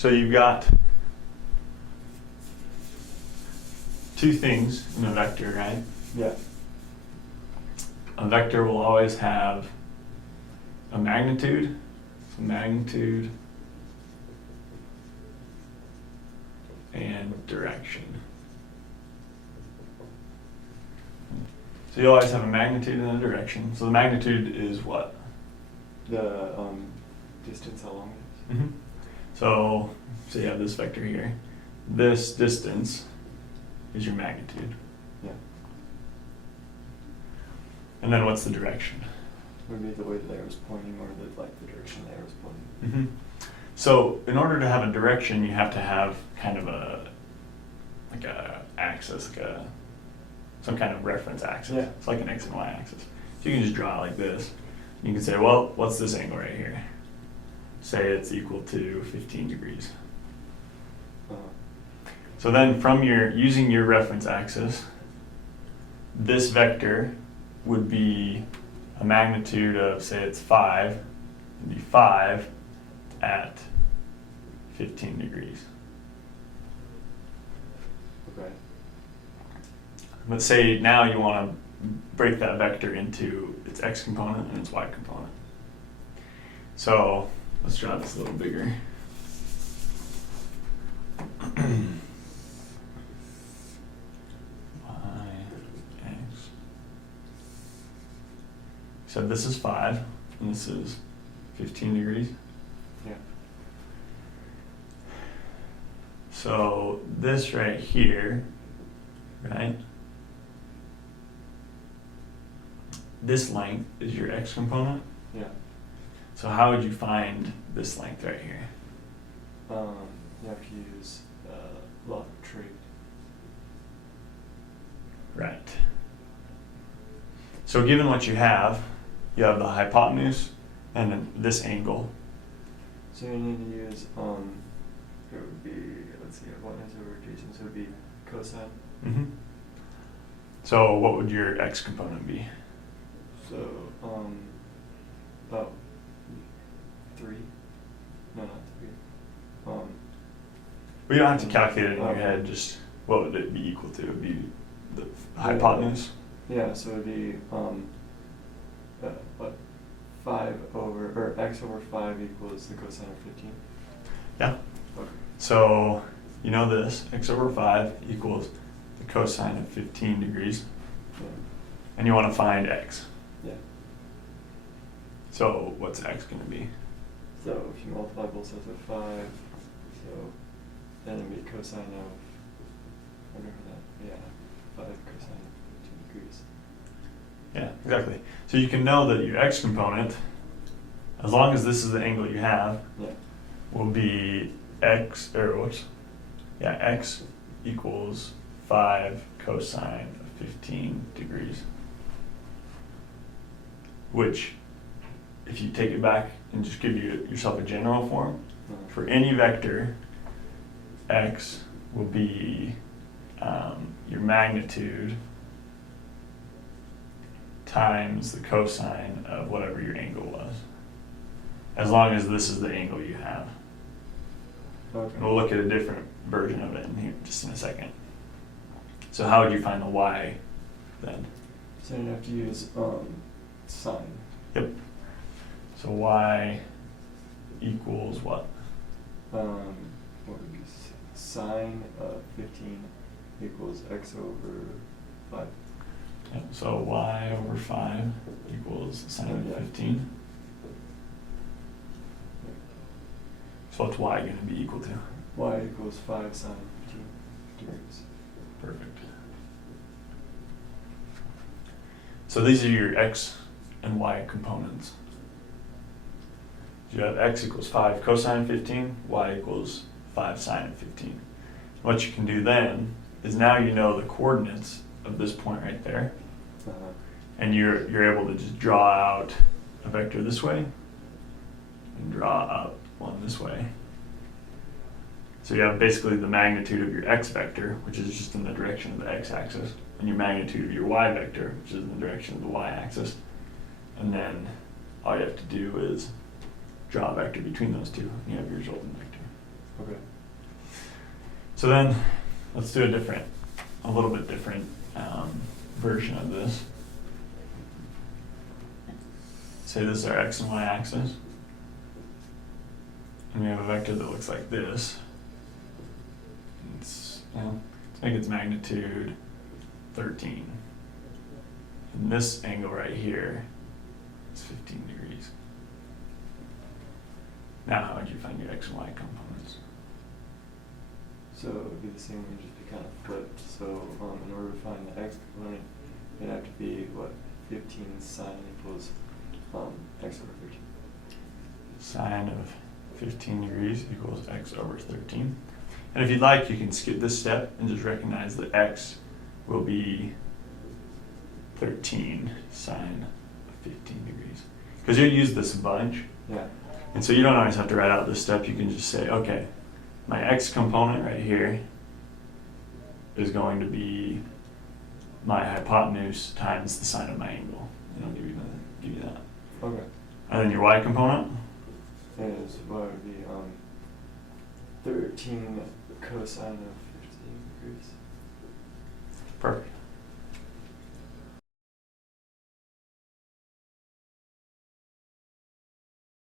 So you've got two things in a vector, right? Yeah. A vector will always have a magnitude, so magnitude and direction. So you always have a magnitude and a direction. So the magnitude is what? The distance, how long it is. Mm-hmm. So you have this vector here. This distance is your magnitude. Yeah. And then what's the direction? Would be the way the arrow's pointing, or the direction the arrow's pointing. Mm-hmm. So in order to have a direction, you have to have kind of a axis, some kind of reference axis. Yeah. It's like an x and y axis. So you can just draw it like this. You can say, well, what's this angle right here? Say it's equal to 15 degrees. So then from using your reference axis, this vector would be a magnitude of, say it's 5, it'd be 5 at 15 degrees. Okay. Let's say now you want to break that vector into its x component and its y component. So let's draw this a little bigger. So this is 5, and this is 15 degrees. Yeah. So this right here, right? This length is your x component. Yeah. So how would you find this length right here? You have to use log trig. Right. So given what you have the hypotenuse and then this angle. So you need to use, it would be, let's see, hypotenuse over adjacent, so it would be cosine. Mm-hmm. So what would your x component be? So, about 3. No, not 3. Well, you don't have to calculate it in your head, just what would it be equal to? It would be the hypotenuse? Yeah, so it would be, what, 5 over, or x over 5 equals the cosine of 15? Yeah. Okay. So, you know this, x over 5 equals the cosine of 15 degrees. Yeah. And you want to find x. Yeah. So, what's x going to be? So, if you multiply both sides with 5, so then it would be cosine of, whatever that, yeah, 5 cosine of 15 degrees. Yeah, exactly. So you can know that your x component, as long as this is the angle you have, Yeah. will be x equals 5 cosine of 15 degrees. Which, if you take it back and just give yourself a general form, for any vector, x will be your magnitude times the cosine of whatever your angle was, as long as this is the angle you have. Okay. And we'll look at a different version of it in here just in a second. So how would you find the y then? So you have to use sine. Yep. So y equals what? What would be sine of 15 equals x over 5. Yep. So y over 5 equals sine of 15. So what's y going to be equal to? Y equals 5 sine 15 degrees. Perfect. So these are your x and y components. You have x equals 5 cosine 15, y equals 5 sine of 15. What you can do then is now you know the coordinates of this point right there, and you're able to just draw out a vector this way and draw out one this way. So you have basically the magnitude of your x vector, which is just in the direction of the x-axis, and your magnitude of your y vector, which is in the direction of the y-axis. And then all you have to do is draw a vector between those two, and you have your resultant vector. Okay. So then, let's do a little bit different version of this. Say this is our x and y axis. And we have a vector that looks like this. Let's make its magnitude 13. And this angle right here is 15 degrees. Now how would you find your x and y components? So it would be the same, would just be kind of flipped. So in order to find the x component, it'd have to be what, 15 sine equals x over 13. Sine of 15 degrees equals x over 13. And if you'd like, you can skip this step and just recognize that x will be 13 sine of 15 degrees. Because you'll use this a bunch. Yeah. And so you don't always have to write out this step. You can just say, okay, my x component right here is going to be my hypotenuse times the sine of my angle. And I'll give you that. Okay. And then your y component? Is what would be 13 cosine of 15 degrees. Perfect.